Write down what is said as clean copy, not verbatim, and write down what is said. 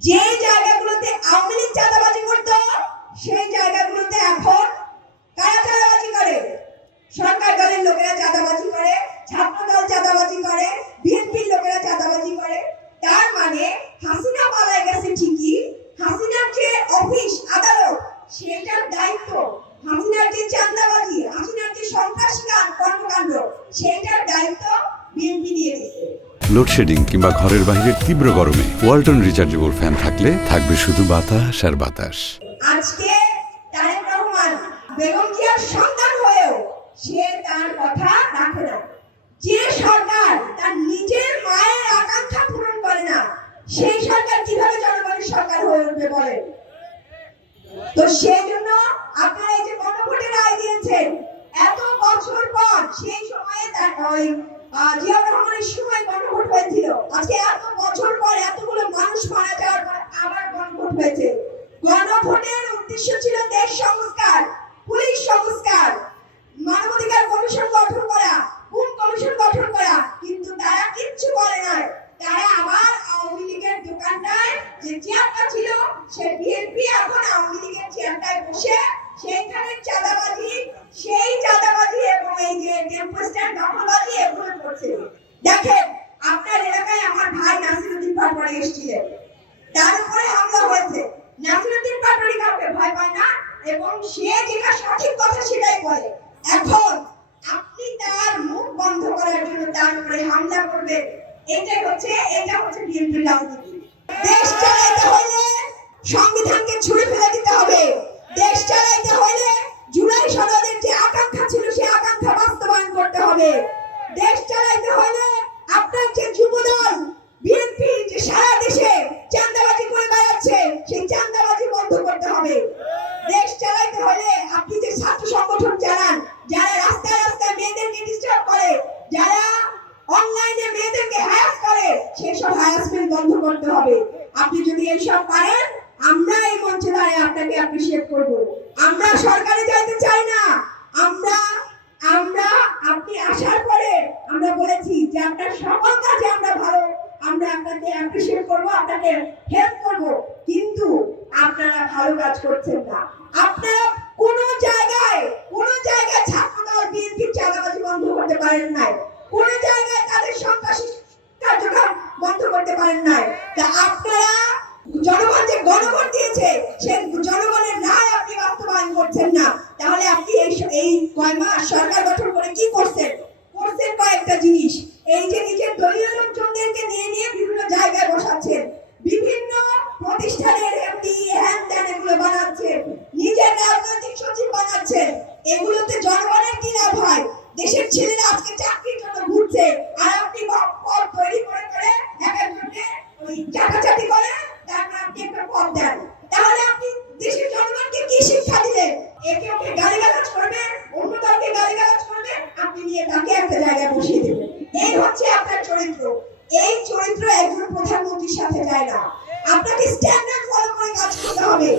যে জায়গাগুলোতে আওয়ামী লীগ চাঁদাবাজি করতো সেই জায়গাগুলোতে এখন কারা চাঁদাবাজি করে? সরকার দলের লোকেরা চাঁদাবাজি করে, ছাত্র দল চাঁদাবাজি করে, বিএনপির লোকেরা চাঁদাবাজি করে। তার মানে হাসিনা পালায় গেছে ঠিকই, হাসিনার যে অফিস আদালত সেটার দায়িত্ব, হাসিনার যে চাঁদাবাজি, হাসিনার যে সন্ত্রাসী কর্মকাণ্ড সেটার দায়িত্ব বিএনপি নিয়ে নিয়েছে। লোডশেডিং কিংবা ঘরের বাইরের তীব্র গরমে ওয়ালটন রিচার্জেবল ফ্যান থাকলে থাকবে শুধু বাতাস আর বাতাস। আজকে তারেক রহমান বেগম জিয়ার সন্তান হয়েও সে তার কথা রাখে না। যে সরকার তার নিজের মায়ের আকাঙ্ক্ষা পূরণ করে না, সেই সরকার কিভাবে জনগণের সরকার হয়ে উঠবে বলেন? তো সেই জন্য আপনারা এই যে গণভোটের রায় দিয়েছেন, এত বছর পর সেই সময়ে জিয়াউর রহমানের সময় গণভোট হয়েছিল, আজকে এত বছর পর এতগুলো মানুষ মারা যাওয়ার পর আবার গণভোট হয়েছে। গণভোটের উদ্দেশ্য ছিল দেশ সংস্কার, পুলিশ সংস্কার, মানবাধিকার কমিশন গঠন করা, কোন কমিশন গঠন করা, কিন্তু তারা কিচ্ছু করে নাই। তারা আবার আওয়ামী লীগের দোকানটায় যে চেয়ারটা ছিল সে বিএনপি এখন আওয়ামী লীগের চেয়ারটায় বসে সেইখানে চাঁদাবাজি, সেই চাঁদাবাজি এবং এই যে টেম্পো স্ট্যান্ড দখলবাজি এগুলো করছে। দেখেন আপনার এলাকায় আমার ভাই নাসিরউদ্দিন পাটোয়ারি এসেছিলেন, তার উপরে হামলা হয়েছে। নাসিরউদ্দিন পাটোয়ারি কাউকে ভয় পায় না এবং সে যেটা সঠিক কথা সেটাই বলে। এখন আপনি তার মুখ বন্ধ করার জন্য তার উপরে হামলা করবেন, এটা হচ্ছে বিএনপির রাজনীতি। দেশ চালাইতে হলে সংবিধানকে ছুঁড়ে ফেলে দিতে হবে। দেশ চালাইতে হলে জুলাই সনদের যে আকাঙ্ক্ষা ছিল সেই আকাঙ্ক্ষা বাস্তবায়ন করতে হবে। দেশ চালাইতে হলে আপনার যে যুবদল বিএনপি যে সারা দেশে চাঁদাবাজি করে বেড়াচ্ছে সেই চাঁদাবাজি বন্ধ করতে হবে। দেশ চালাইতে হলে আপনি যে ছাত্র সংগঠন চালান, যারা রাস্তায় রাস্তায় মেয়েদেরকে ডিস্টার্ব করে, যারা অনলাইনে মেয়েদেরকে হ্যারাস করে, সেসব হ্যারাসমেন্ট বন্ধ করতে হবে। আপনি যদি এইসব পারেন, আমরা এই মঞ্চে দাঁড়িয়ে আপনাকে অ্যাপ্রিশিয়েট করব। আমরা সরকারে যাইতে চাই না, আমরা আপনি আসার পরে আমরা বলেছি যে আপনার সকল কাজে আমরা ভালো, আমরা আপনাকে অ্যাপ্রিশিয়েট করব, আপনাকে হেল্প করব, কিন্তু আপনারা ভালো কাজ করছেন না। আপনারা কোন জায়গায় ছাত্রদল বিএনপি চাঁদাবাজি বন্ধ করতে পারেন নাই, কোন জায়গায় তাদের সন্ত্রাসী কার্যক্রম বন্ধ করতে পারেন নাই। তা আপনারা জনগণ যে গণভোট দিয়েছে সেই জনগণের রায় আপনি বাস্তবায়ন করছেন না, তাহলে আপনি এই কয় মাস সরকার গঠন করে কি করছেন? কয়েকটা জিনিস, এই যে নিজের দলীয় লোকজনদেরকে নিয়ে বিভিন্ন জায়গায় বসাচ্ছেন, বিভিন্ন প্রতিষ্ঠানের এমডি হ্যান ত্যান এগুলো বানাচ্ছেন, নিজের রাজনৈতিক সচিব বানাচ্ছেন। এগুলোতে জনগণের কি লাভ হয়? দেশের ছেলেরা আজকে চাকরির জন্য ঘুরছে, আর আপনি পদ তৈরি করে এক একজনকে ওই চাটাচাটি করে তারপর আপনি একটা পদ দেন। তাহলে আপনি দেশের জনগণকে কি শিক্ষা দিলেন? একে ওকে গালিগালাজ করবে, অন্য দলকে গালিগালাজ করবে, আপনি নিয়ে তাকে একটা জায়গায় বসিয়ে দেবেন। এই হচ্ছে আপনার চরিত্র। এই চরিত্র একজন প্রধানমন্ত্রীর সাথে যায় না। আপনাকে স্ট্যান্ডার্ড ফলো করে কাজ করতে হবে।